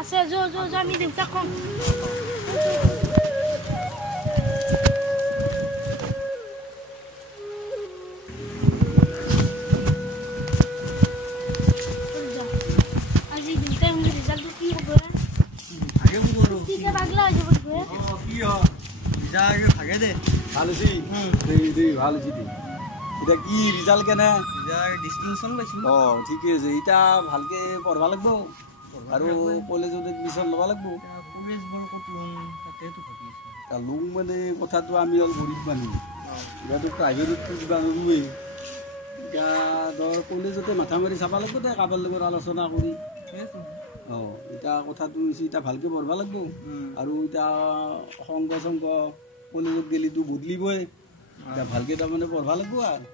আছে যো আমি দেউতাক কম আজি দেউতাই মোৰ ৰিজাল্টটো কি হ'ব আগে বলো ঠিক আছে আগলা হৈ যাব কি হ ৰিজাল্ট ভাগে দে ভাল হৈছে দেই ভাল হৈছে দে এটা কি ৰিজাল্ট কেনে ৰিজাল্ট ডিস্টিংশন পাইছো ঠিকে আছে এটা ভালকে পঢ়বা লাগব আৰু কলেজত এডমিশন লবা লাগব কলেজ বৰ কত লম তাতেটো ভাবি আছো তা লম মানে কথাটো আমি অল গৰিব মানুহ এটো প্ৰাইভেটত কিবা নৰুৱে গা দৰ কলেজতে মাথা মাৰি চাবা লাগব দে কাবাৰ লগত আলোচনা কৰি এটা কথাটো এটা ভালকে পঢ়বা লাগব আৰু এটা সংগ সংগ কলেজত গেলিটো বদলিবই এটা ভালকে তাৰমানে পঢ়বা লাগব আৰু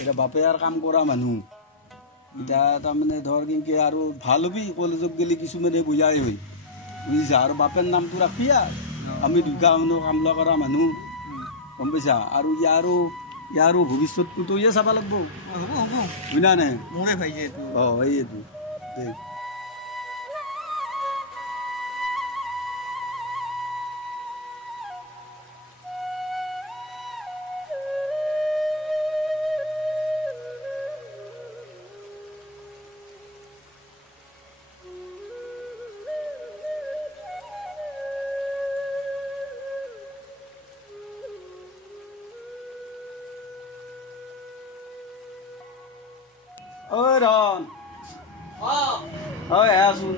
এটা বাপে আৰ কাম কৰা মানুহ এটা তাৰমানে ধৰ কিনকে আৰু ভাল হবি কলেজত গেলি কিছুমানে বুঝাই হই বুঝিছা আৰু বাপেৰ নামটো ৰাখবি আৰ আমি দুটা মানুহ কামলা কৰা মানুহ গম পাইছা আৰু ইয়াৰো ভবিষ্যতটো তো ইয়ে চাবা লাগব হ'ব হ'ব বুঝা নাই মোরে ভাই যেটো এইটো দেখ Ôi Ron. Ôi à xuống.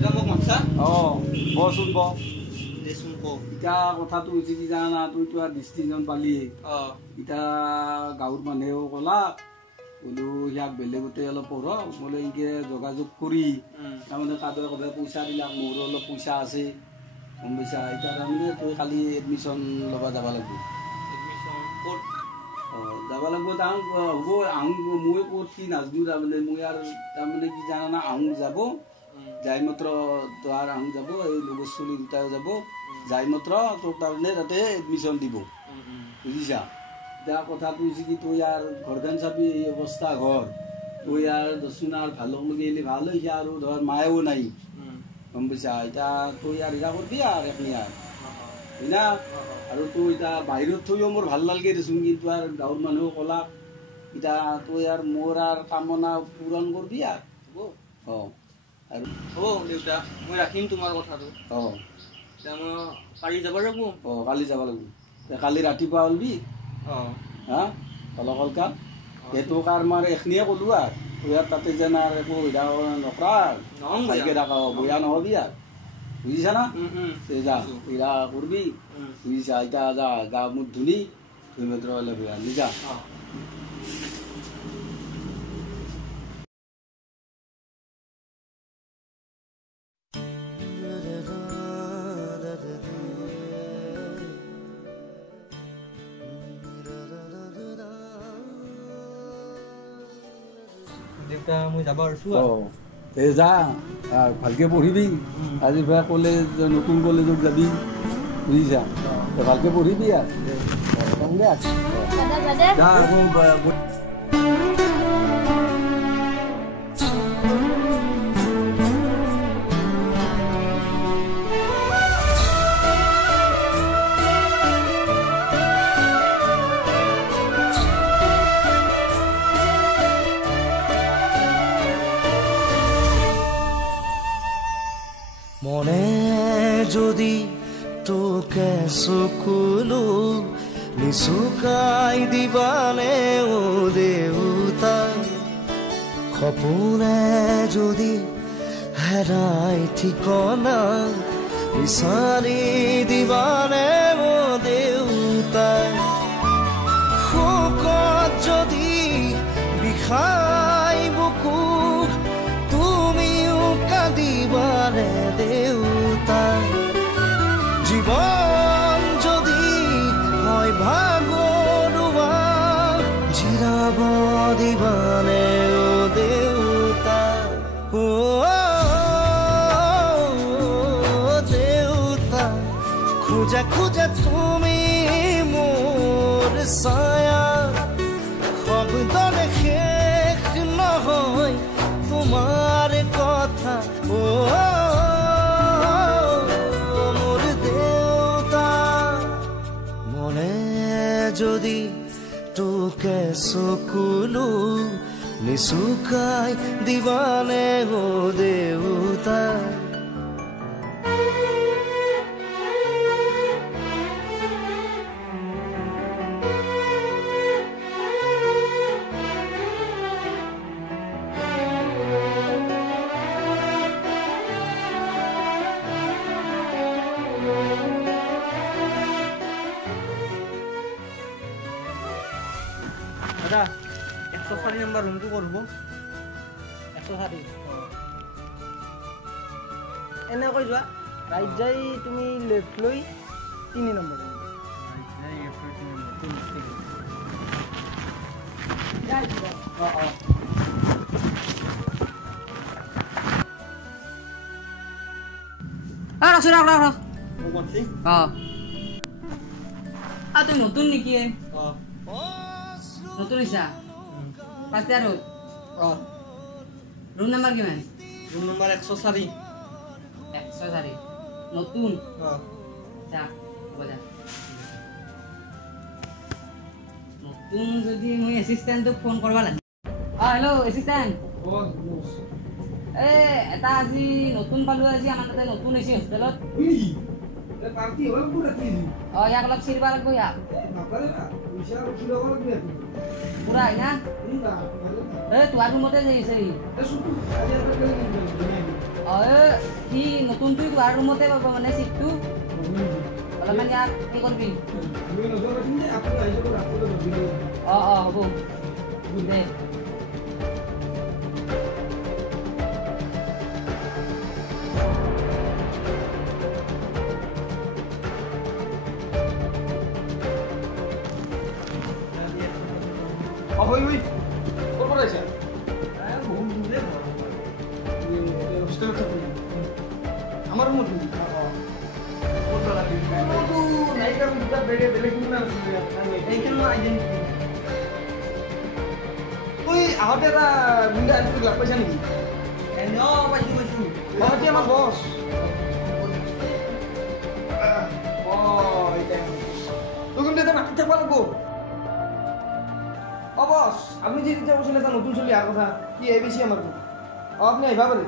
Ra một mặt sát. Bo xuống bo. Để xuống bo. Ita কথা তো উঠি কি জানা তুই তো আর ডিস্টিংশন পালি ইটা গাঁৱৰ মানুহেও কলা বলো ইয়াক বেলেগতে অলপ পঢ় বলে ইকে যোগাযোগ কৰি তাৰমানে কাদৰ কবে পইচা দিলাক মোৰ অলপ পইচা আছে গম পাইছা ইটা তাৰমানে তই কালি এডমিশন লবা যাবা লাগব যাবা লাগব তাং হ'ব আহোঁ মই ক'ত কি নাজনো তাৰমানে মই আৰু তাৰমানে কি জানা না আহোঁ যাব যাই মাত্ৰ তোৰ আহোঁ যাব এই লগৰ চলি দুটাও যাব যাই মাত্ৰ তোক তাৰমানে তাতে এডমিশন দিব বুজিছা এতিয়া কথাটো হৈছে কি তই আৰু ঘৰখন চাবি এই অৱস্থা ঘৰ তই আৰু দচোন আৰু ভালক লগে এলি ভাল হৈছে আৰু ধৰ মায়েও নাই গম পাইছা এতিয়া তই আৰু ইৰা কৰবি আৰু এখনি আৰু হয় না আৰু তই এতিয়া বাহিৰত থৈও মোৰ ভাল নালগে দেচোন কিন্তু আৰু গাঁৱৰ মানুহ কলাক এতিয়া তই আৰু মোৰ আৰু কামনা পূৰণ কৰবি আৰু হ'ব আৰু হ'ব দেউতা মই ৰাখিম তোমাৰ কথাটো এতিয়া মই কালি যাব লাগিব কালি যাব লাগিব কালি ৰাতিপুৱা ওলবি হা কলকা এইটো কাৰ মাৰ এখনিয়ে ক'লো আৰু ইয়াৰ তাতে যেন আৰু একো সুবিধা নকৰা ভালকে ডাকা বয়া নহবি আৰু বুজিছা না যা ইৰা কৰবি বুজিছা এতিয়া যা গা মুখ ধুলি ধুই মাত্ৰ ল'বি আৰু নিজা দেউতা মই যাব আছো যা ভালকে পঢ়িবি আজিৰ পৰা কলেজ নতুন কলেজত যাবি বুজিছা ভালকে পঢ়িবি আৰু যদি তোকে চকুলো নিচুকাই দিবানে ও দেউতা সপোনে যদি হেৰাই ঠিকনা বিচাৰি দিবানে ও দেউতা শোকত যদি বিষাই বুকু তুমিও কান্দিবানে দেউতা জীবন যদি হয় ভাগৰুৱা জিৰাব দিবানে ও দেউতা ও দেউতা খোজা খোজা তুমি মোৰ ছায়া শব্দৰে শেষ নহয় তোমাৰ কথা ও মোৰ দেউতা মনে যদি তোকে চকুলো নিচুকাই দিবানে ও দেউতা দাদা 104 নম্বৰ ৰুমটো কৰব 104 এনে কৈ যোৱা ৰাইট যাই তুমি লেফট লৈ 3 নম্বৰ তুই নতুন নেকি নতুন ইচ্ছা ফাৰ্স্ট ইয়াৰ ৰুম নাম্বাৰ কিমান ৰুম নম্বৰ 104 104 নতুন যা হ'ব যা নতুন যদি মই এসিস্ট্যান্টক ফোন করবা লাগে হেল্ল' এসিস্ট্যান্ট এটা আজি নতুন পালো আজি আমাৰ তাতে নতুন হৈছে হোষ্টেলত পাৰ্টি হল পুৰা কি ইয়াক অলপ চিৰবা লাগব ইয়াক নাপাৰে না বিশাল কিলো হল কি পুৰা না তোৰ ৰুমতে যাইছে সি নতুন তুই তোৰ ৰুমতে পাব মানে চিটটো অলপমান ইয়াক কি কৰবি হ'ব দে ওই ওই কোন আছে বহু দূরে হোস্টেল থাকে আমার রুম তো কোন লাগে তো নাইকা বিটা বেড়ে বেলে কি না এইখানে আইডেন্টি ওই আহতেরা গুন্ডা আনতে লাগ পয়সা নাকি এনো পাইছি আহতে আমার বস ও এটা তো কিন্তু এটা নাকি থাকবা লাগবো বস আপনি যে দিতে বসেন এটা নতুন চলি আর কথা কি এই বেশি আমার আপনি আইবা পারে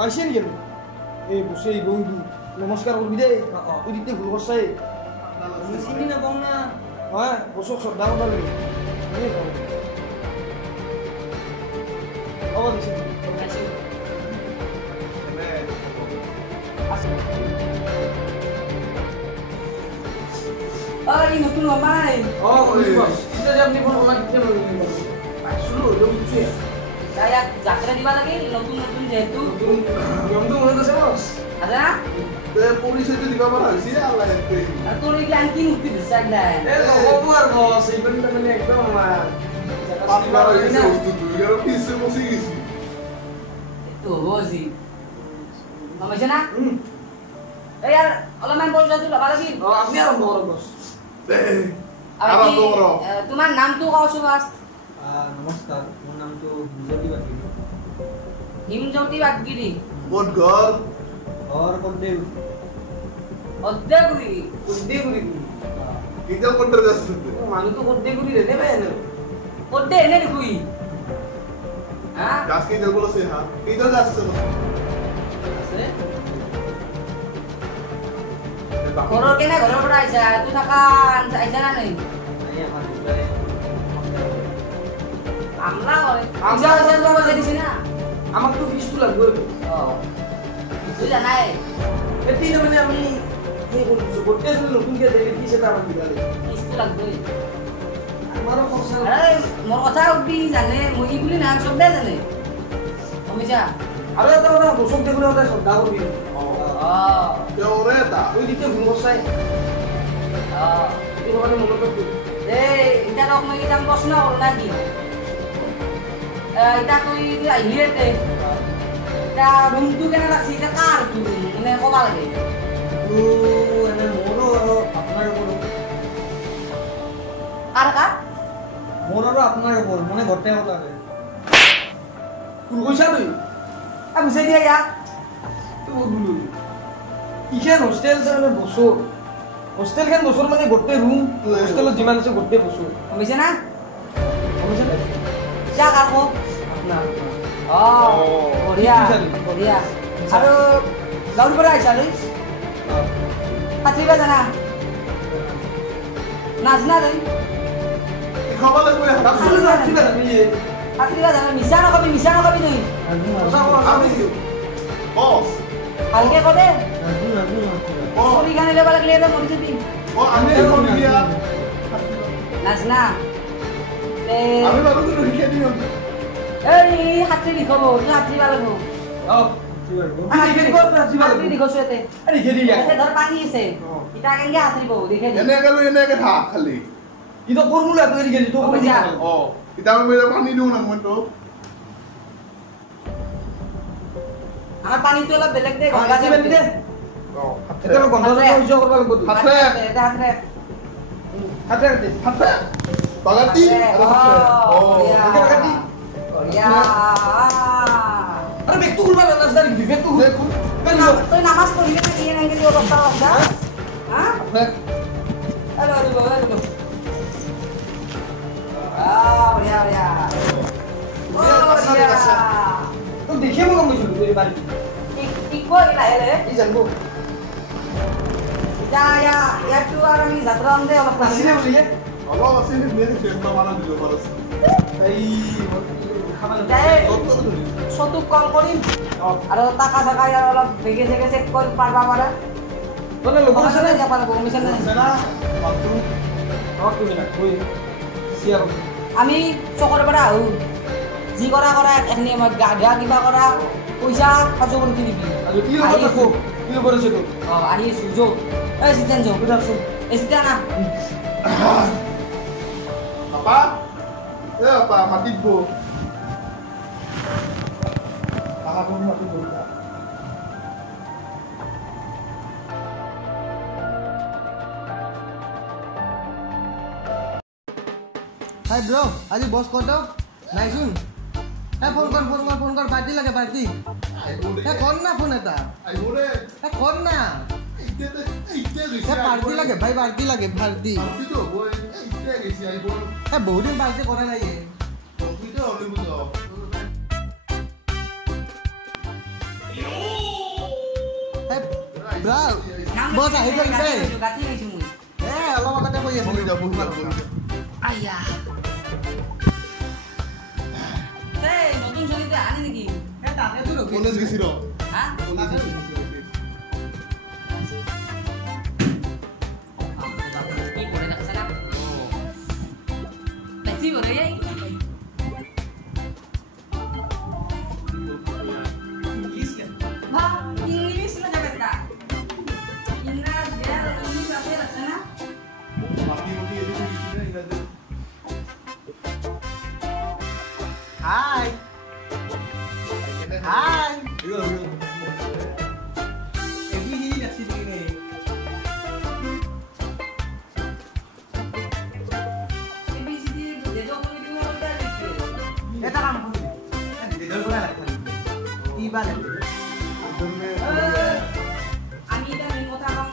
আইসেন গেল এই বসে এই বন্ধু নমস্কার করবি দে তুই দিতে ভুল করছে চিনি না পাও না হ্যাঁ বসো সব দাও পারবে আবার দিছি এই নতুন মামাই বস এটা যে আপনি ফোন করলা দিতে পারবেন শুরু হলো কিছু ইয়াক যাত্রা দিবা লাগে নতুন নতুন যেহেতু নিয়মটো মনে আছে বস আদা তে পুলিশে তো দিবা পারা হইছে আল্লাহ এতে আর তোর কি আনকি মুক্তি দিছাইলা এ লগবো আর বস ইভেন্ট মানে একদম পাতলা হইছে বস্তু তুই আর পিছে বসে গেছি তো বসি মামাছে না এই আর অলমান বল যা তুই লবা লাগি আপনি আরম্ভ করো বস আরম্ভ করো তোমার নামটো কওছো ফার্স্ট নমস্কাৰ মোৰ নামটো হিমজ্যোতি বাগিৰি হিমজ্যোতি বাগিৰি কোন ঘৰ ঘৰ কন্দেউ অদ্দেগুৰি কিটা পড়তে যাচ্ছে মানুষ তো অদ্দেগুরি রে নেবে না অদ্দে এনে দেখুই হ্যাঁ গাছ কি দেবলো সে হ্যাঁ কিটা যাচ্ছে আছে ঘৰৰ কেনে ঘৰৰ পৰা আইছা তুই থাকা আইছা না নাই আমলা হয় আমলা আছে তো বলে দিছি না আমাক তো পিছটো লাগবে তুই জানাই এটি মানে আমি এই বলছো গোটে নতুনকে দেখি কি সেটা আমার দিগালে পিছটো লাগবে আমারও খরচা আরে মোর কথা উঠবি জানে মই বুলি না সবে জানে কমিছা আৰু এটা কথা বসক দেখলে ওটা শ্রদ্ধা করবি Teoreta. ওই দিকে ভুল বসাই এই মানে মনে করবি এই এটা রকম মই যাম প্রশ্ন হল না কি এটা তুই আইলিয়ে তে এটা রুমটো কেনে লাগছি এটা কার তুই মানে কবা লাগে তো এনে মোৰো আৰু আপোনাৰ ওপৰত কাৰ কাৰ মোৰ আৰু আপোনাৰ ওপৰত মানে ঘৰতে ওলালে ভুল কইছা তুই বুঝাই দিয়া ইয়া তুই ভুল ইখান হোস্টেল মানে বসো হোস্টেল খান বসর মানে গোটে রুম হোস্টেলত যিমান আছে গোটে বসো কমিছে না বুঝছ না যা কার কো আপনার বঢ়িয়া বঢ়িয়া আৰু গাঁৱৰ পৰা আহিছা ৰে সাঁতুৰিবা জানা নাজনা ৰে খাব লাগবে আসলে না ঠিক আছে তুমি সাঁতুৰিবা জানা মিছা নকবি তুই আমি বস ভালকে ক দে নাজু চলি খানি ল'ব লাগিলে এটা মৰি যাবি ও আমি এখন দিয়া নাজনা আমি বাবু তো লিখে দিও এই সাঁতুৰি লিখব তুই সাঁতুৰিবা লাগিব সাঁতুৰি লিখছো ইয়াতে আৰে গেলি যা ধৰ পানী আছে ইটা কেনেকে সাঁতুৰিব দেখে এনে কে থাক খালি ই তো ফর্মুলা তৈরি গেলি তো বুঝি যা। ও এটা আমি মেরে পানি দিও না মন তো আমাৰ পানীটো অলপ বেলেগ দে গংগা গাজি বান্ধি দে ও এটা গন্ধটা সহ্য করবা লাগব তুই হাতে হাতে হাতে হাতে হাতে বাগাতি আরে হাতে ও বাগাতি। বঢ়িয়া আরে বেক তো খুলবা না নাজদার কি বেক তো খুল দেখুন তই নামাজ পঢ়িলে থাকি এনেকে দিব অৱস্থা অৱস্থা হা হেল্ল' বঢ়িয়া বঢ়িয়া তো দেখে মো কম কইছিল তুই বাড়ি ঠিক কই লাহে ই জানবো ইয়াতো আৰু আমি যাত্ৰা আনতে অলপ আসিলে বলি আল্লাহ আছে নি মেৰে চেষ্টা মানা দিও পাৰছ এই খাবাৰ চতুক কল কৰিম আৰু টাকা চাকা ইয়াৰ অলপ বেগে চেগে চেক কৰি পাৰবা পাৰা তোনে লগৰ আছে না যাব পাৰব কমিছন নাই সেনা মাত্ৰ আমাৰ তুমি না কই সিয়াৰ আমি চকৰৰ পৰা আহো যি কৰা এখনি মই গা কিবা কৰা পইচা খৰচ কৰি দিবি আজ কি কথা কো কি করেছে তো আহি আছো যো এই সিজন যো বুঝা শুন এই সিজন না apa apa matibo aku matibo হাই ব্র আজি বস কত নাই শুন হ্যাঁ ফোন কর পার্টি লাগে পার্টি হ্যাঁ কর না ফোন এটা ai bore হ্যাঁ কর না হ্যাঁ পার্টি লাগে ভাই পার্টি লাগে party itu boy itu gesi ai bore হ্যাঁ বহুদিন পার্টি করা নাই itu oleh buzo হ্যাঁ ব্রা বস আহি গল বে গাতি গৈছো মই হ্যাঁ অলপ আগতে কই আছিল bori da আইয়া এই নতুন চলিতে আনি নেকি হ্যাঁ তাতে তো লোক bonus gesi ro হা কি করে রাখছ না বেশি বড় এই হ্যাঁ ইংলিশ না জায়গা ইংরেজ বেল ইংলিশ আছে রাখছ না mati mati itu gesi na হাই হাই এভি হি নাছি দিনে এবিসিডি যেটো কৰি দিব ওটা লিখে এটা কাম করি দিদর করে রাখতে কি বালে আমি এটা মেন কথা কম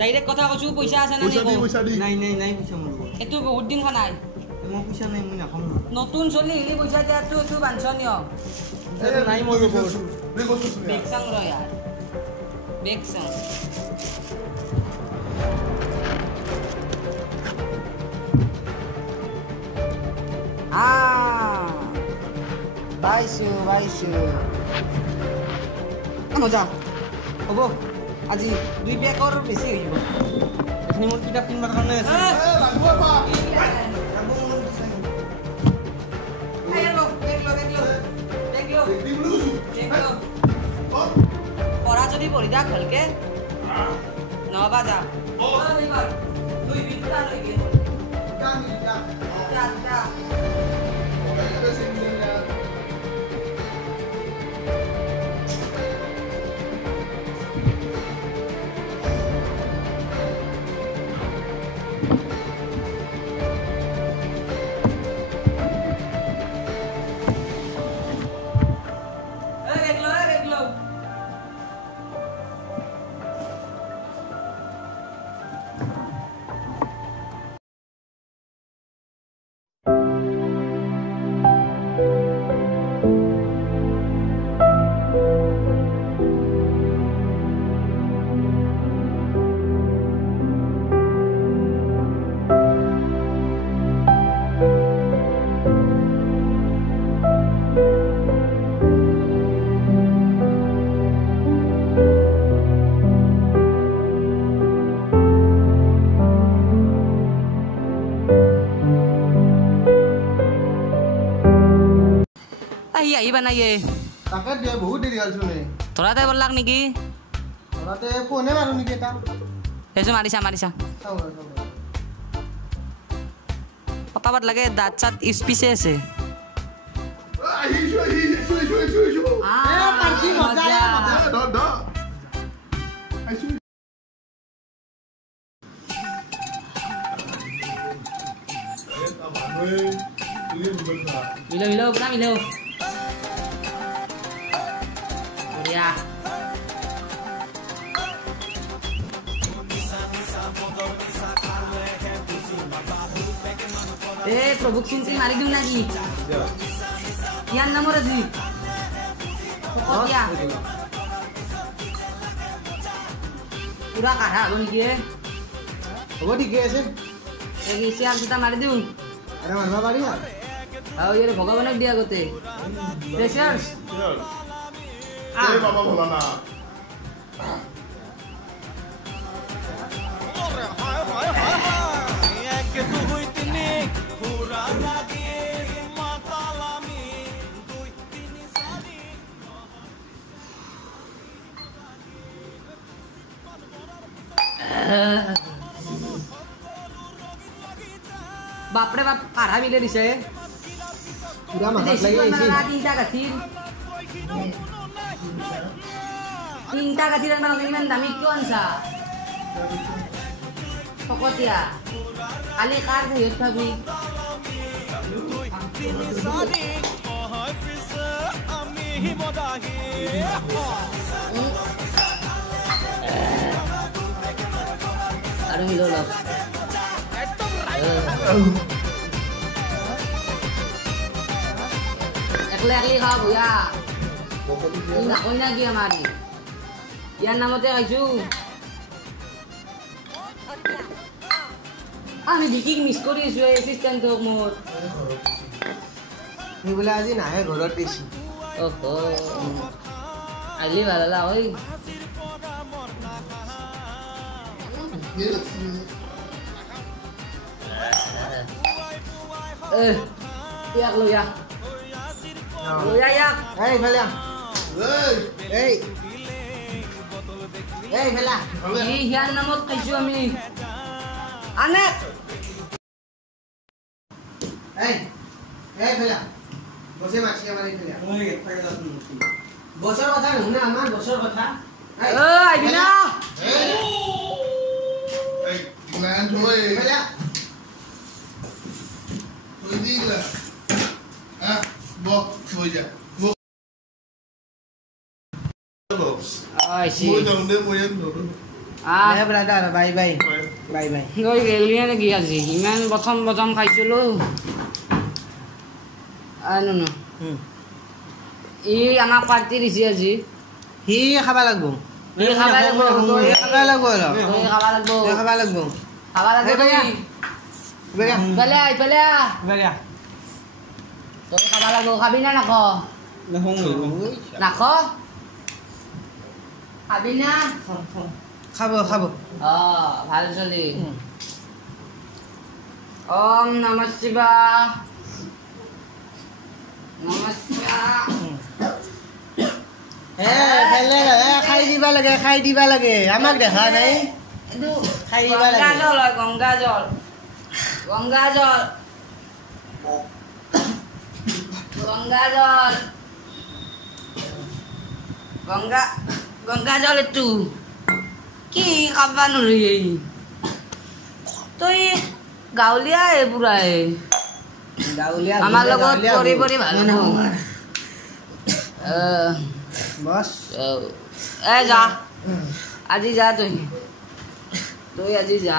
ডাইরেক্ট কথা কৈছো পইচা আছে না পয়সা দি নাই নাই নাই পইচা মোৰ লগত এটো বহুত দিন নাই মই পইচা নাই মই নাখাম না নতুন চলি হিলি পইচা দিয়াটো এইটো বাঞ্ছনীয় নাই মই বেগ চাং ৰ ইয়াৰ বেগ চাং বাইছো মজা হ'ব আজি 2 বেগৰ বেছি হৈ যাব এখিনি মোৰ কিতাপ কিনবাৰ কাৰণে আছে পঢ়া যদি পঢ়ি থাক ভালকে নহবা যা আহিবা নাই তাকে দিয়ে বহুত দেৰি হ'ল চোন ধৰাতে বললাক নেকি ধৰাতে ফোনে মাৰো নেকি এটা সেইটো মাৰিছা পতাবাত লাগে দাঁত চাত ইস্পিছে আছে পাৰ্টি মজা মিলো পুৰা মিলো বঢ়িয়া প্ৰভুক চিন্তি মাৰি দিওঁ নাকি ইয়াৰ নামৰ আজি পুৰা কাঢ়া হ'ব নেকি হ'ব ঠিকে আছে চিয়াৰ দুটা মাৰি দিওঁ আৰু মাৰিব পাৰি আৰু ইয়াৰ ভগৱানক দিয়া আগতে বাবা ভোলা না বাপৰে বাপ কাঢ়া মিলে দিছে পুৰা মাথাত লাগি আহিছে তিনটা গাঠিৰ আনবা ইমান দামী কিয় আনছা ফকতীয়া কালি কাৰ হেৰিত খাবি আৰু মিল অলপ একলে একলি খাওঁ ভূঞা নাকই না কি আমাৰ ইয়াৰ নামতে খাইছো আমি বিকিক মিছ কৰি আছো এচিষ্টেণ্টক মোৰ সি বোলে আজি নাহে ঘৰত দিছি আহিলে ভাল হলা ঐ ইয়াক লৈ ইয়াক এইফালে এইফালে ইয়াৰ নামত খাইছো আমি আনে এইফালে বসে মাছি আমাৰ এইফালে বছৰ কথা নুশুনে আমাৰ বছৰ কথা আহিবি না দে brother bye bye bye bye গৈ গেলিয়ে নেকি আজি ইমান প্ৰথম খাইছিলোঁ নো ই আমাক পাৰ্টি দিছে আজি সি খাব লাগিব খাবা লাগব খাবি না নাখ খাবি না খাব ভাল চলি ওম নমঃ শিৱায় খাই দিবা লাগে আমাক দেখা নাই খাই দিবা লাগে গংগা জল এইটো কি খাবা নৰি তই গাঁৱলীয়া পুৰাই আমাৰ লগত পৰি ভাল বস যা আজি যা তই আজি যা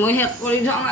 মই শেষ কৰি থওঁ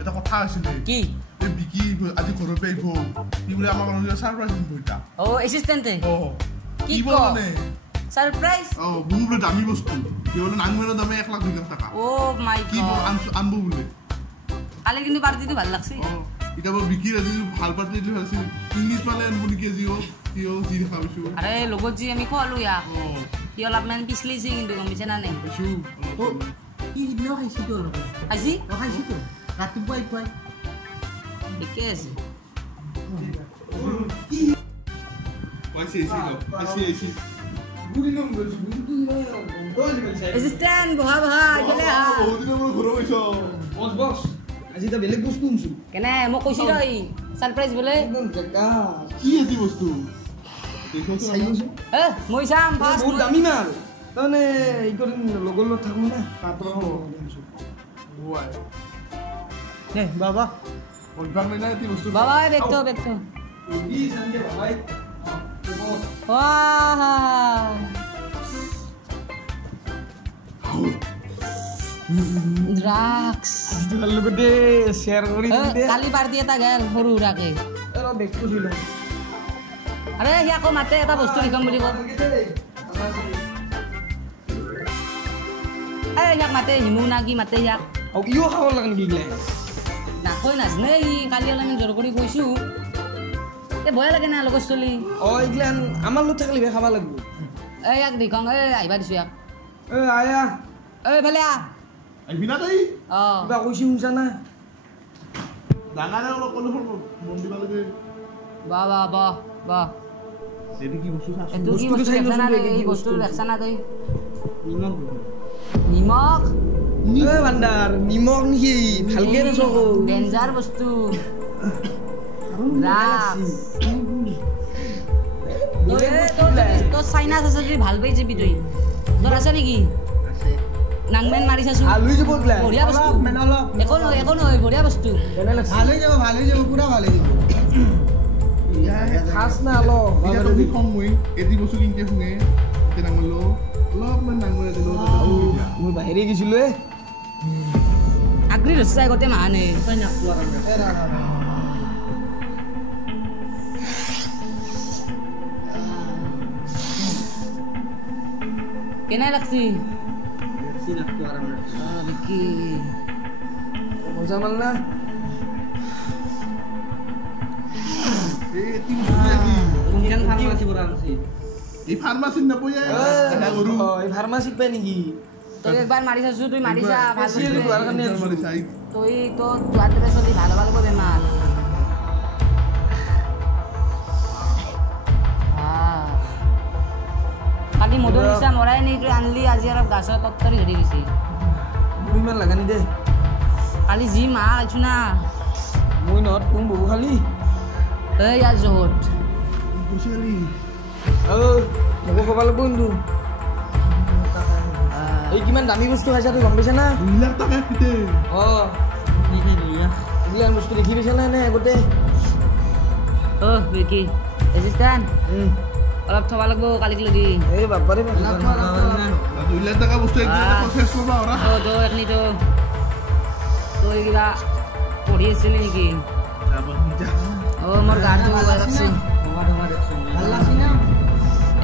এটা কথা আছিলে কি এই বিকি আজি ঘৰৰ পৰা আহিব কি বোলে আমাৰ কাৰণে সাৰপ্ৰাইজ দিব এটা এসিস্টেন্ট কি বলে সাৰপ্ৰাইজ বহুত দামী বস্তু কি বলে নাংমেনৰ দামে 1 লাখ 2 লাখ টাকা মাই কি আনবো বোলে কালি কিন্তু পাৰ্টিটো ভাল লাগছে এটা বিকি আজি ভাল পাৰ্টি দিলে ভালছিল ইংলিছ পালে আনবো নেকি জিও যি দেখাবছো আৰে লগত যি আমি খোৱালো ইয়া কি অলপমান পিছলিছে কিন্তু গম পাইছে না নাই কি দিন খাইছি তো আজি খাইছি তো ৰাতিপুৱাই পুৱাই ঠিকে আছে পাইছে এসিস্ট্যান্ট বহা গলে বহুত দিনৰ পৰা ঘৰৰ গৈছ বস আজি তা বেলেগ বস্তু শুনছো কেনে মই কৈছি ৰই সাৰপ্ৰাইজ বলে একদম জেগা কি আজি বস্তু চাইছো মই চাম ফাৰ্ষ্ট বহুত দামী মাল তাৰমানে এইকৰিন লগৰ লগত থাকো না পাত্ৰ ওয়াই বাবা অভ্যাস নাই এই বস্তু বাবা দেখতো কি জানিয়ে ভাই वाह ড্রাগস ভাল লগতে শেয়ার কৰি দে কালি পাৰ্টি এটা গেল সৰু ৰাকে এৰা দেখছো ছিল আৰে ইয়াকো মাতে এটা বস্তু দেখাম বুলি ক ইয়াক মাতে হিমু না কি মাতে ইয়াক ইও খাব লাগে নেকি গিলা নাকৈ নাজনে কালি অলপমান জোৰ কৰি কৈছো ভয় লাগে না লগত চলি এইগিলান আমাৰ লগত থাকলিবে খাব লাগিব ইয়াক দেখং আহিবা দিছো ইয়াক আয়া ভালে আহিবি না তই কিবা কৈছি শুনছা না ডাঙাৰে অলপ কলো মন দিবা লাগে বা এটো কি বস্তু চাছ এটো কি বস্তু দেখছা না এই বস্তু দেখছা না তই নিমখ নিমখ বান্দাৰ নিমখ নেকি ভালকে নচো ডেঞ্জাৰ বস্তু তোৰ চাইনাছ আছে যদি ভাল পাই যাবি তই তোৰ আছে নেকি নাংমেন মাৰি চাইছো বঢ়িয়া বস্তু একো নহয় বঢ়িয়া বস্তু ভাল হৈ যাব পুৰা ভাল হৈ যাব খাস না অলপ আমি কম মই এটি বস্তু কিনতে শুনে অলপমান ডাঙৰ মই বাহিৰে গৈছিলো বাগৰি ধৰিছে আগতে মাহানে কেনে লাগছি দেখি মজা মাল না কোনখান ফাৰ্মাচী পৰা আনছি এই ফাৰ্মাচীত নাপায় এই ফাৰ্মাচীত পাই নেকি তই একবাৰ মাৰি চাইছো তুই মাৰি চা ভাল মাৰিছা তই তো যোৱাতে চলি ভাল হ'ব লাগিব বেমাৰ কালি মদৰ নিচা মৰাই নি তই আনলি আজি অলপ গাছৰ তত্তৰি ধৰি গৈছে মোৰ ইমান লাগা নি দে কালি যি মাহ আছো না মই নহয় কোন বহু খালি এই ইয়াৰ জহত মোকো ক'ব লাগিব কিন্তু এই কিমান দামী বস্তু খাইছা তই গম পাইছা না 2 লাখ টকা পিতে এইবিলাক বস্তু দেখি পাইছা নাই নে আগতে কি এচিষ্টেণ্ট অলপ থবা লাগিব কালিক লাগি এই বাপাৰে 2 লাখ টকা বস্তু একদম প্ৰচেছ কৰবা ওৰা তো এখনি তো তই কিবা পঢ়ি আছিলি নেকি মোৰ গাটো ৰাখছি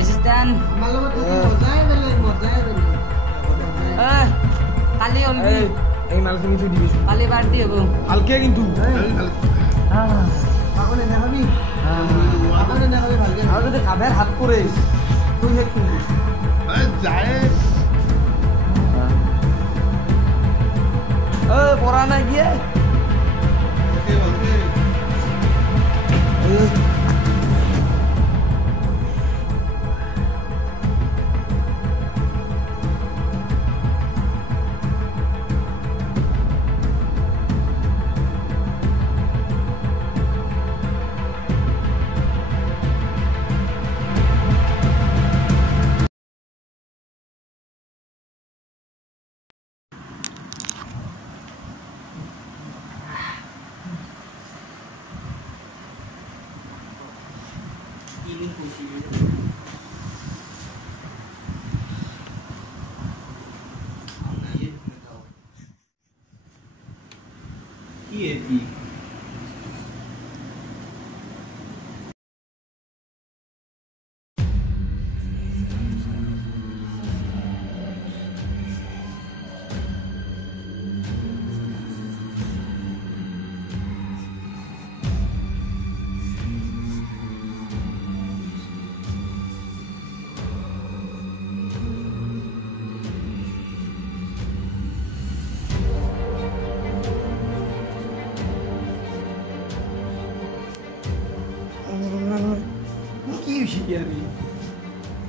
এচিষ্টেণ্ট কালি অলবি এই মালখিনি থৈ দিবিছো কালি পাৰ্টি হ'ব ভালকে কিন্তু আৰু যদি কামেৰ হাত পৰে তুই শেষ কিন্তু যায় পঢ়া নাই কি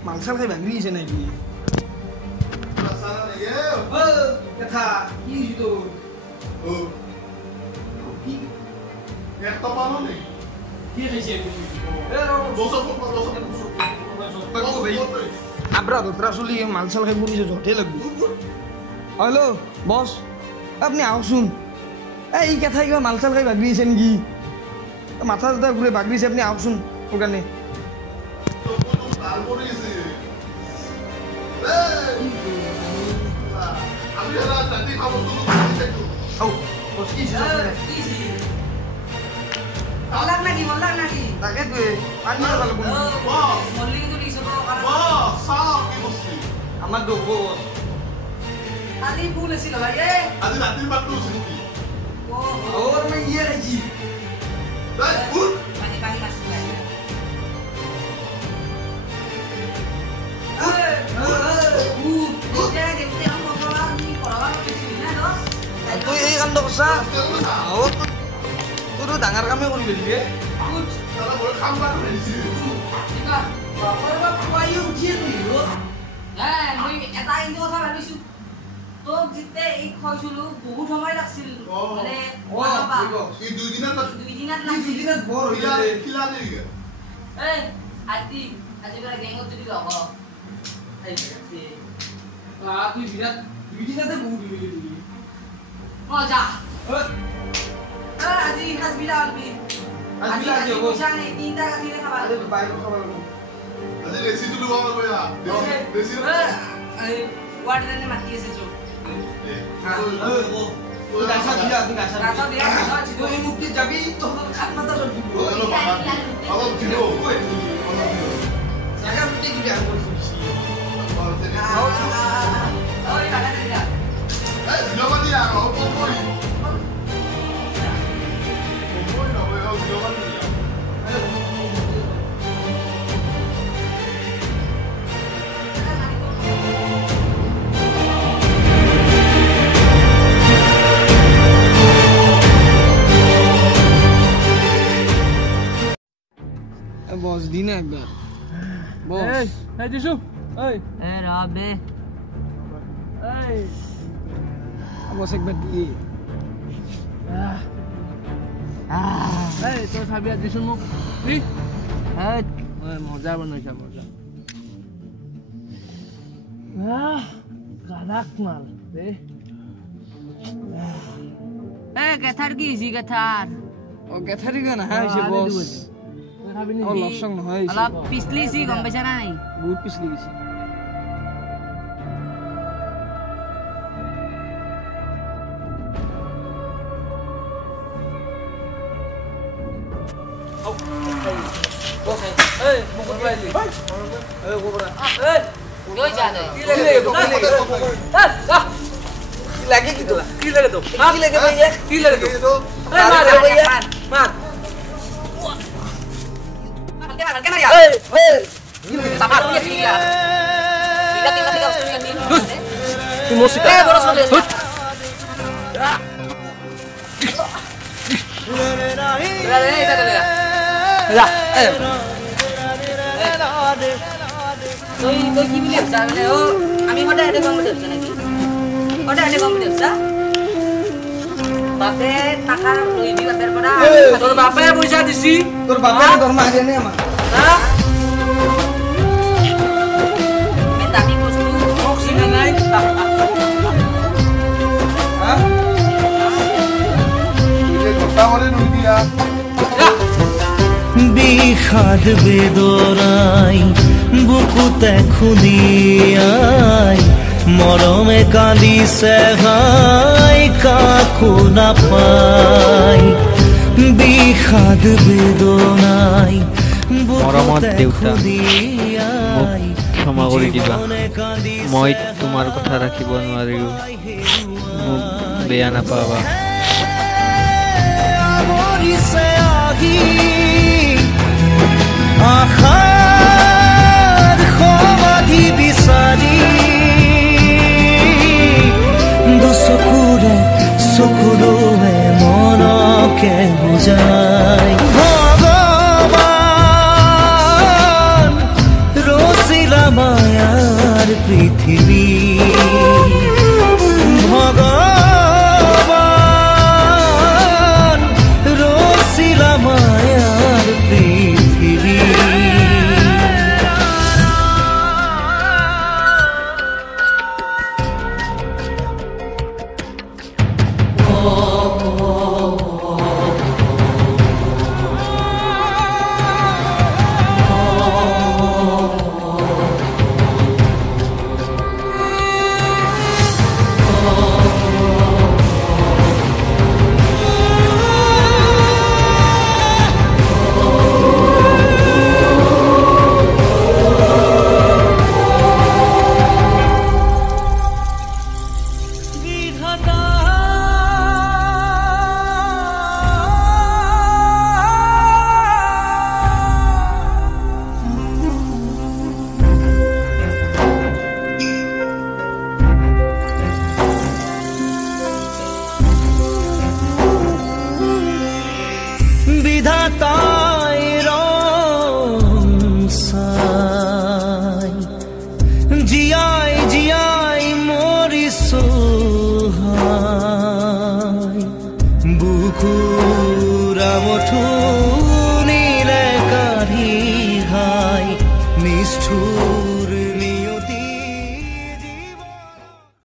মালচাল খাই ভাঙি দিছে নাকি কথা কি মালচাল খাই পড়িছে জটে লাগবে হ্যালো বস আপনি আহকচোন এই কথা কিবা মালচাল খাই ভাগিছে নেকি মাথা চাথা ঘুরে ভাগিছে আপনি আহকচোন ওর কারণে আমার দেখবো কালি ভুল আছিল ভাই আজি রাতের বাটু সিনকি ওর মে ইয়ে রাখি তাই উঠ পানি পানি মাসি তুই এই কাণ্ড কৰছা তোৰ ডাঙৰ কামে কৰি দিলি তারা বড় কাম বাটু হইছে মই এটা কিন্তু কথা ভাবিছো তোক জিতে এই খয়ছিলো বহুত সময় লাগছিল মানে এই 2 দিনত লাগছিল বৰ হৈ খিলা দেই এই আজি পৰা গেঙত যদি লগ তুই বিৰাট 2 দিনতে বহুত দিলি মজা আজি হাসবিলা আলবি আজি জানে তিনটা গাঠিলে খাবা বাইক খাব আজি রেসি তুলু বাবা বয়া রেসি এই ওয়ার্ডেনে মাতি আছে জো গাছা দিয়া তুই গাছা গাছা দিয়া তুই মুক্তি যাবি তোর খাত মাথা সব দিব অলপ দিব জায়গা মুক্তি দিবি আর করছিস ওই টাকা দিয়া এই দিলবা দিয়া অল্প কই ওই না ওই দিলবা দিয়া বস দিন একবার বস এই দিশু এই এ রাবে এই বস একবার দিয়ে এই তোর খাবি আর দিশু মুখ কি এই মজা বানাইছা মজা গাদাক মাল রে এ কেথার কি জি কেথার ও কেথারি গানা হইছে বস ও লপসং নহয় অলপ পিছলি সি গম পাইছা নাই বহুত পিছলি গেছি এই মুকুট লাইলি এই গোবরা এই কই যা দে কি লাগে কি তোলা কি লাগে তো কি লাগে ভাইয়া কি লাগে তো মার ভাইয়া মার কেন ya sama dia dia tiga tu musik boros bolos তুই কি বলি জানে ও আমি হঠাৎ এটা কম্পিউটার জানি হঠাৎ এটা কম্পিউটার বাপে টাকা লই দিবা তারপরে তোর বাপে পয়সা দিছি তোর বাপে দরমা দিয়ে নে আমার হ্যাঁ मैं दादी को सुन অক্সিজেন নাই হ্যাঁ তুই কথা বলে নই দিয়া বিষাদ বেদনাই বুকুতে খুলিয়াই মরমে কান্দিছে হাই কাকো নাপাই বিষাদ বেদনাই মৰমত দেউতা মোক ক্ষমা কৰি দিবা মই তোমাৰ কথা ৰাখিব নোৱাৰিলো মোক বেয়া নাপাবা আশাৰ সমাধি বিচাৰি দুচকুৰে চকুৰে মনকে বুজা